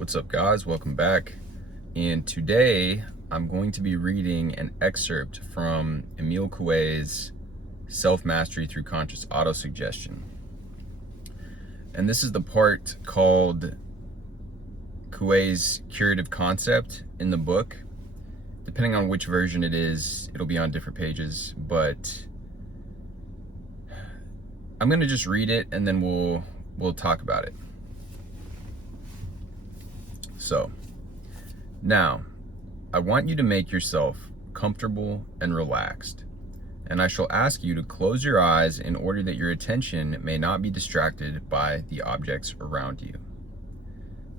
What's up, guys? Welcome back. And today I'm going to be reading an excerpt from Emile Coue's Self-Mastery Through Conscious Autosuggestion. And this is the part called Coue's Curative Concept in the book. Depending on which version it is, it'll be on different pages, but I'm going to just read it and then we'll talk about it. So, now, I want you to make yourself comfortable and relaxed, and I shall ask you to close your eyes in order that your attention may not be distracted by the objects around you.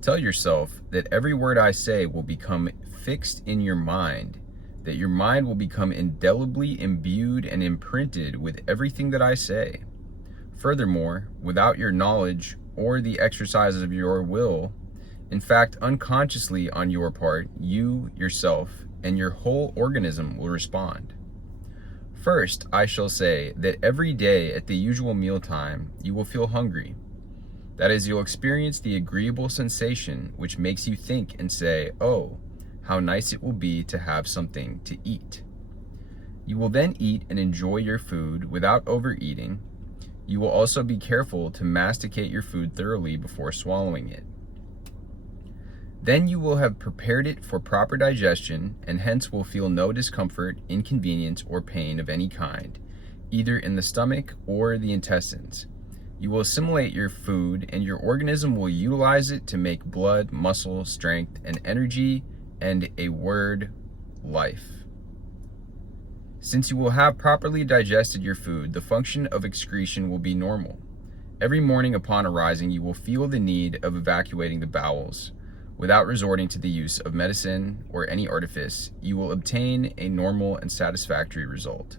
Tell yourself that every word I say will become fixed in your mind, that your mind will become indelibly imbued and imprinted with everything that I say. Furthermore, without your knowledge or the exercises of your will, in fact, unconsciously on your part, you, yourself, and your whole organism will respond. First, I shall say that every day at the usual mealtime, you will feel hungry. That is, you'll experience the agreeable sensation which makes you think and say, "Oh, how nice it will be to have something to eat." You will then eat and enjoy your food without overeating. You will also be careful to masticate your food thoroughly before swallowing it. Then you will have prepared it for proper digestion, and hence will feel no discomfort, inconvenience, or pain of any kind, either in the stomach or the intestines. You will assimilate your food, and your organism will utilize it to make blood, muscle, strength, and energy, and a word, life. Since you will have properly digested your food, the function of excretion will be normal. Every morning upon arising, you will feel the need of evacuating the bowels. Without resorting to the use of medicine or any artifice, you will obtain a normal and satisfactory result.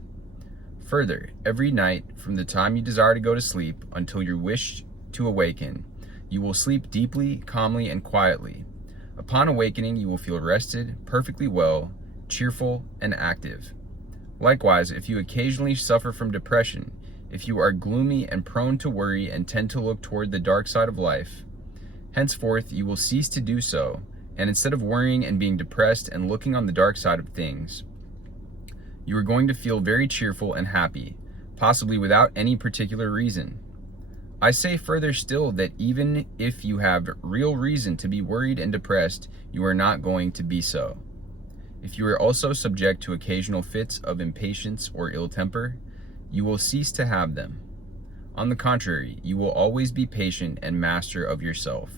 Further, every night, from the time you desire to go to sleep until you wish to awaken, you will sleep deeply, calmly, and quietly. Upon awakening, you will feel rested, perfectly well, cheerful, and active. Likewise, if you occasionally suffer from depression, if you are gloomy and prone to worry and tend to look toward the dark side of life, henceforth, you will cease to do so, and instead of worrying and being depressed and looking on the dark side of things, you are going to feel very cheerful and happy, possibly without any particular reason. I say further still that even if you have real reason to be worried and depressed, you are not going to be so. If you are also subject to occasional fits of impatience or ill temper, you will cease to have them. On the contrary, you will always be patient and master of yourself,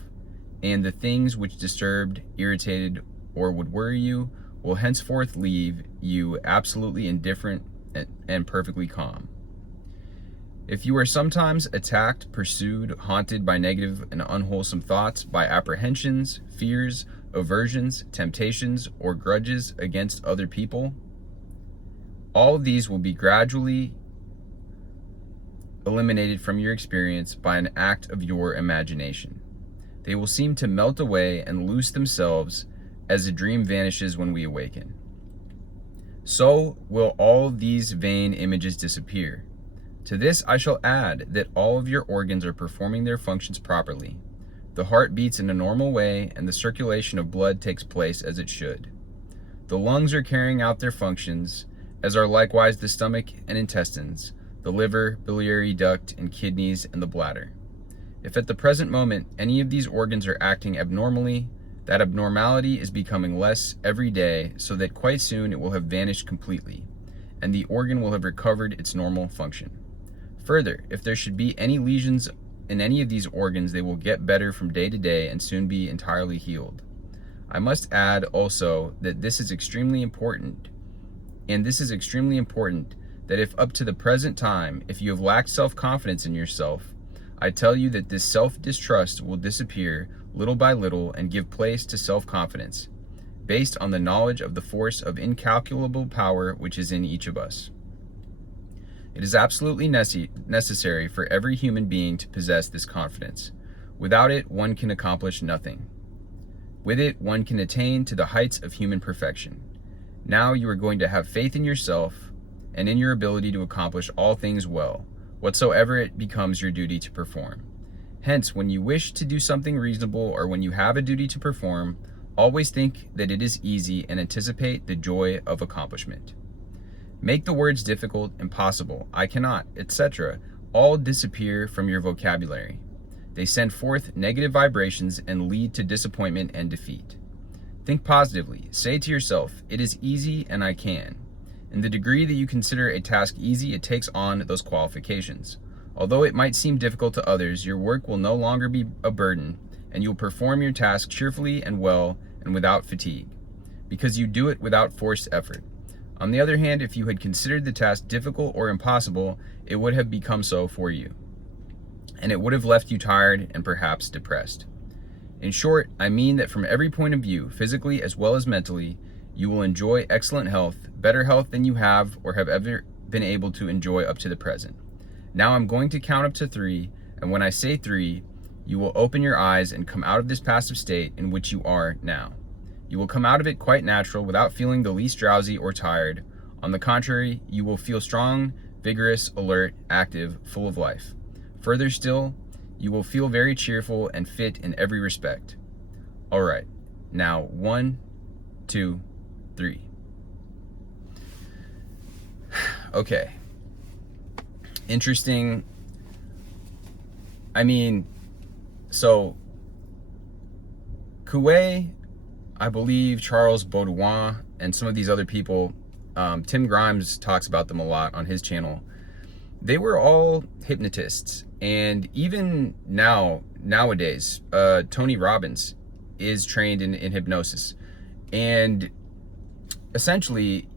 and the things which disturbed, irritated, or would worry you will henceforth leave you absolutely indifferent and perfectly calm. If you are sometimes attacked, pursued, haunted by negative and unwholesome thoughts, by apprehensions, fears, aversions, temptations, or grudges against other people, all of these will be gradually eliminated from your experience by an act of your imagination. They will seem to melt away and loose themselves as a dream vanishes when we awaken. So will all these vain images disappear. To this I shall add that all of your organs are performing their functions properly. The heart beats in a normal way, and the circulation of blood takes place as it should. The lungs are carrying out their functions, as are likewise the stomach and intestines, the liver, biliary duct, and kidneys, and the bladder. If at the present moment any of these organs are acting abnormally, that abnormality is becoming less every day, so that quite soon it will have vanished completely, and the organ will have recovered its normal function. Further, if there should be any lesions in any of these organs, they will get better from day to day and soon be entirely healed. I must add also that this is extremely important, that if up to the present time, if you have lacked self-confidence in yourself, I tell you that this self-distrust will disappear little by little and give place to self-confidence, based on the knowledge of the force of incalculable power which is in each of us. It is absolutely necessary for every human being to possess this confidence. Without it, one can accomplish nothing. With it, one can attain to the heights of human perfection. Now you are going to have faith in yourself and in your ability to accomplish all things well, whatsoever it becomes your duty to perform. Hence, when you wish to do something reasonable or when you have a duty to perform, always think that it is easy and anticipate the joy of accomplishment. Make the words difficult, impossible, I cannot, etc. all disappear from your vocabulary. They send forth negative vibrations and lead to disappointment and defeat. Think positively. Say to yourself, it is easy and I can. In the degree that you consider a task easy, it takes on those qualifications. Although it might seem difficult to others, your work will no longer be a burden, and you'll perform your task cheerfully and well and without fatigue, because you do it without forced effort. On the other hand, if you had considered the task difficult or impossible, it would have become so for you, and it would have left you tired and perhaps depressed. In short, I mean that from every point of view, physically as well as mentally, you will enjoy excellent health, better health than you have or have ever been able to enjoy up to the present. Now I'm going to count up to 3, and when I say 3, you will open your eyes and come out of this passive state in which you are now. You will come out of it quite natural without feeling the least drowsy or tired. On the contrary, you will feel strong, vigorous, alert, active, full of life. Further still, you will feel very cheerful and fit in every respect. All right, now 1, 2, 3. Okay. Interesting. I mean, so Coue, I believe Charles Baudouin, and some of these other people, Tim Grimes talks about them a lot on his channel. They were all hypnotists, and even nowadays, Tony Robbins is trained in hypnosis, and essentially,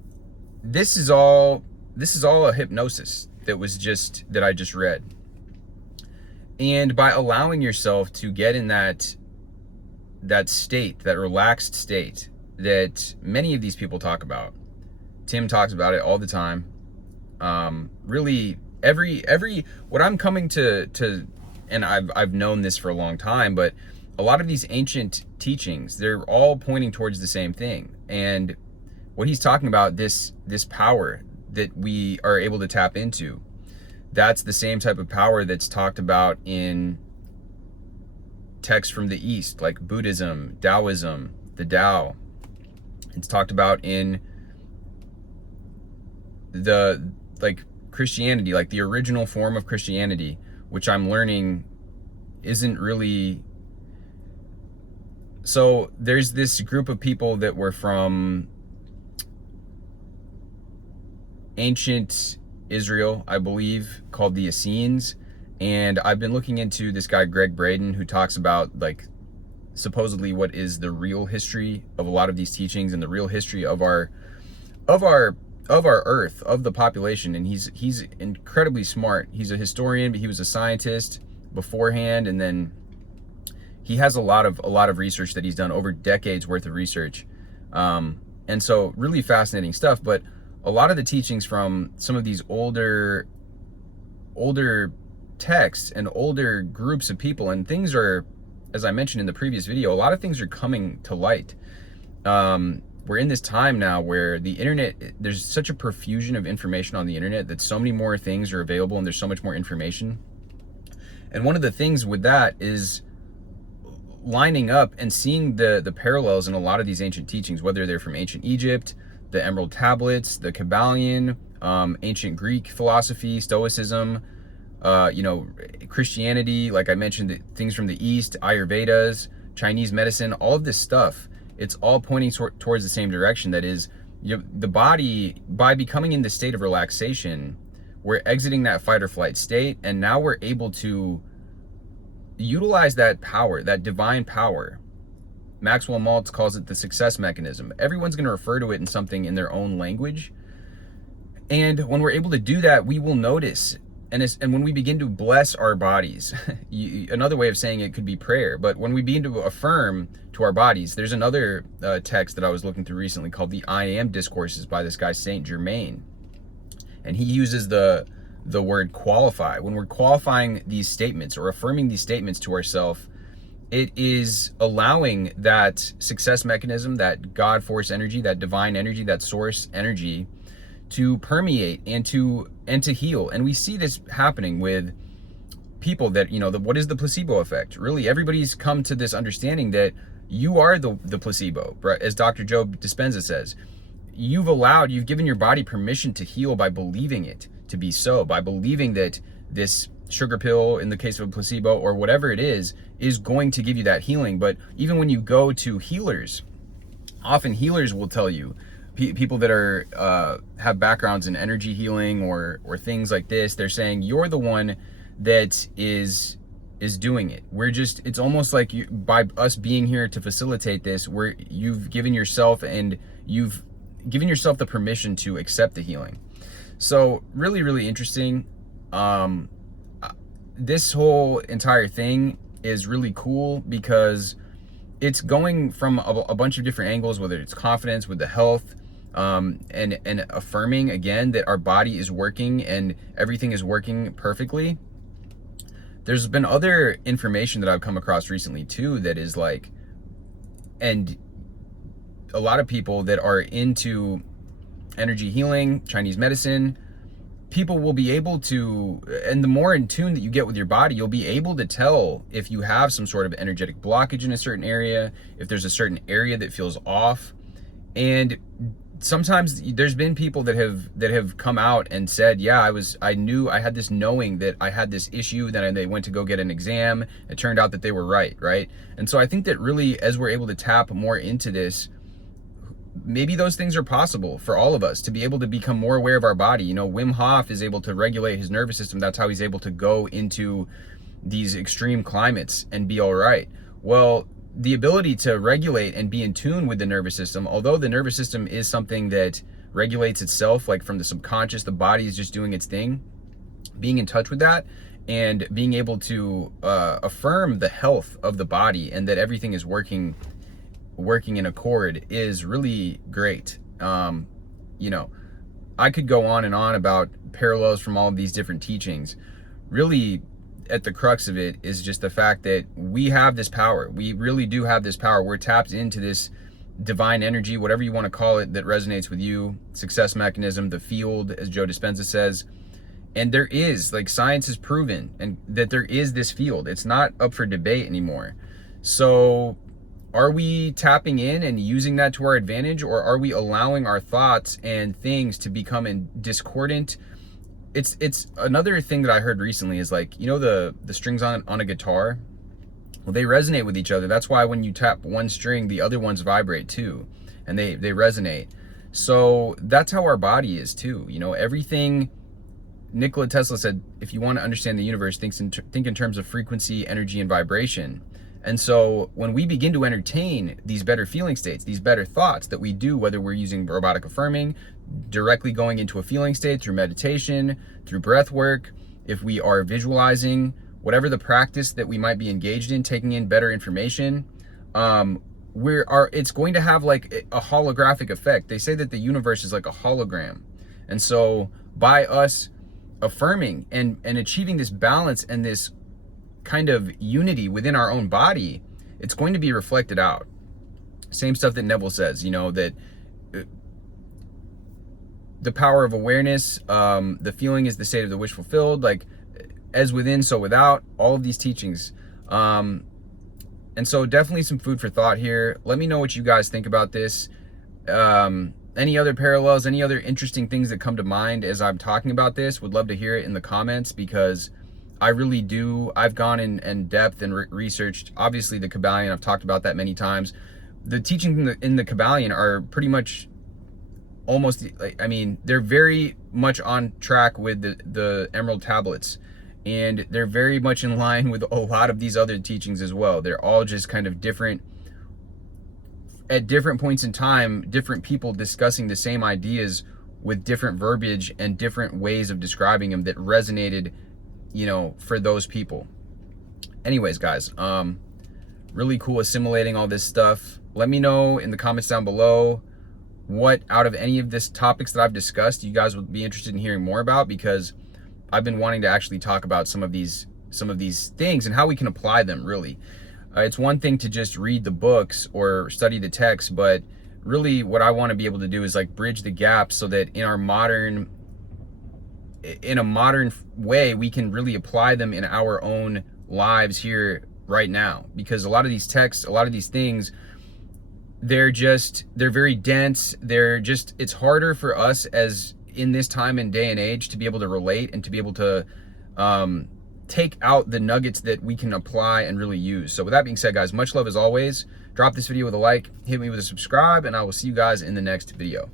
this is all a hypnosis that I just read. And by allowing yourself to get in that state, that relaxed state that many of these people talk about, Tim talks about it all the time. Really, what I'm coming to, and I've known this for a long time, but a lot of these ancient teachings, they're all pointing towards the same thing. And what he's talking about, this power that we are able to tap into, that's the same type of power that's talked about in texts from the East, like Buddhism, Taoism, the Tao. It's talked about in the Christianity, like the original form of Christianity, which I'm learning isn't really. So there's this group of people that were from ancient Israel, I believe, called the Essenes, and I've been looking into this guy Greg Braden, who talks about supposedly what is the real history of a lot of these teachings and the real history of our earth, of the population. And he's incredibly smart. He's a historian, but he was a scientist beforehand, and then he has a lot of research that he's done, over decades worth of research, and so really fascinating stuff. But a lot of the teachings from some of these older texts and older groups of people, and things are, as I mentioned in the previous video, a lot of things are coming to light. We're in this time now where the internet, there's such a profusion of information on the internet that so many more things are available, and there's so much more information. And one of the things with that is lining up and seeing the parallels in a lot of these ancient teachings, whether they're from ancient Egypt, the Emerald Tablets, the Kabbalion, ancient Greek philosophy, Stoicism, Christianity, like I mentioned, things from the East, Ayurvedas, Chinese medicine, all of this stuff, it's all pointing towards the same direction. That is, the body, by becoming in the state of relaxation, we're exiting that fight or flight state, and now we're able to utilize that power, that divine power. Maxwell Maltz calls it the success mechanism. Everyone's going to refer to it in their own language. And when we're able to do that, we will notice. And when we begin to bless our bodies, another way of saying it could be prayer, but when we begin to affirm to our bodies, there's another text that I was looking through recently called the I Am Discourses by this guy, Saint Germain. And he uses the word qualify. When we're qualifying these statements or affirming these statements to ourselves, it is allowing that success mechanism, that God force energy, that divine energy, that source energy to permeate and to heal. And we see this happening with people that, what is the placebo effect? Really, everybody's come to this understanding that you are the placebo, right? As Dr. Joe Dispenza says, you've given your body permission to heal by believing it to be so, by believing that this sugar pill, in the case of a placebo or whatever it is going to give you that healing. But even when you go to healers, often healers will tell you, people that are have backgrounds in energy healing or things like this, they're saying you're the one that is doing it. It's almost like by us being here to facilitate this, you've given yourself the permission to accept the healing. So really, really interesting. This whole entire thing is really cool because it's going from a bunch of different angles, whether it's confidence with the health, and affirming again that our body is working and everything is working perfectly. There's been other information that I've come across recently too that is like, and a lot of people that are into energy healing, Chinese medicine, people will be able to, and the more in tune that you get with your body, you'll be able to tell if you have some sort of energetic blockage in a certain area, if there's a certain area that feels off. And sometimes there's been people that have come out and said, yeah, I knew, I had this knowing that I had this issue, then they went to go get an exam, it turned out that they were right? And so I think that really, as we're able to tap more into this, maybe those things are possible for all of us to be able to become more aware of our body. Wim Hof is able to regulate his nervous system. That's how he's able to go into these extreme climates and be all right. Well, the ability to regulate and be in tune with the nervous system, although the nervous system is something that regulates itself, like from the subconscious, the body is just doing its thing, being in touch with that and being able to affirm the health of the body and that everything is working in accord is really great. I could go on and on about parallels from all of these different teachings. Really, at the crux of it is just the fact that we have this power. We really do have this power. We're tapped into this divine energy, whatever you want to call it, that resonates with you, success mechanism, the field, as Joe Dispenza says. And there is, like, science has proven and that there is this field. It's not up for debate anymore. So are we tapping in and using that to our advantage, or are we allowing our thoughts and things to become discordant? It's another thing that I heard recently is like, the strings on a guitar, well, they resonate with each other. That's why when you tap one string, the other ones vibrate too, and they resonate. So that's how our body is too. Everything. Nikola Tesla said, if you want to understand the universe, think in terms of frequency, energy, and vibration. And so when we begin to entertain these better feeling states, these better thoughts that we do, whether we're using robotic affirming, directly going into a feeling state through meditation, through breath work, if we are visualizing, whatever the practice that we might be engaged in, taking in better information, it's going to have like a holographic effect. They say that the universe is like a hologram. And so by us affirming and achieving this balance and this kind of unity within our own body, it's going to be reflected out. Same stuff that Neville says, that the power of awareness, the feeling is the state of the wish fulfilled, like as within, so without, all of these teachings. And so definitely some food for thought here. Let me know what you guys think about this. Any other parallels, any other interesting things that come to mind as I'm talking about this, would love to hear it in the comments, because I really do. I've gone in depth and researched, obviously, the Kybalion. I've talked about that many times. The teachings in the Kybalion are pretty much almost, they're very much on track with the Emerald Tablets. And they're very much in line with a lot of these other teachings as well. They're all just kind of different, at different points in time, different people discussing the same ideas with different verbiage and different ways of describing them that resonated, for those people. Anyways, guys, really cool assimilating all this stuff. Let me know in the comments down below what out of any of this topics that I've discussed you guys would be interested in hearing more about, because I've been wanting to actually talk about some of these things and how we can apply them, really. It's one thing to just read the books or study the text, but really what I want to be able to do is like bridge the gap so that in our modern in a modern way, we can really apply them in our own lives here right now. Because a lot of these texts, a lot of these things, they're very dense. It's harder for us as in this time and day and age to be able to relate and to be able to take out the nuggets that we can apply and really use. So with that being said, guys, much love as always. Drop this video with a like, hit me with a subscribe, and I will see you guys in the next video.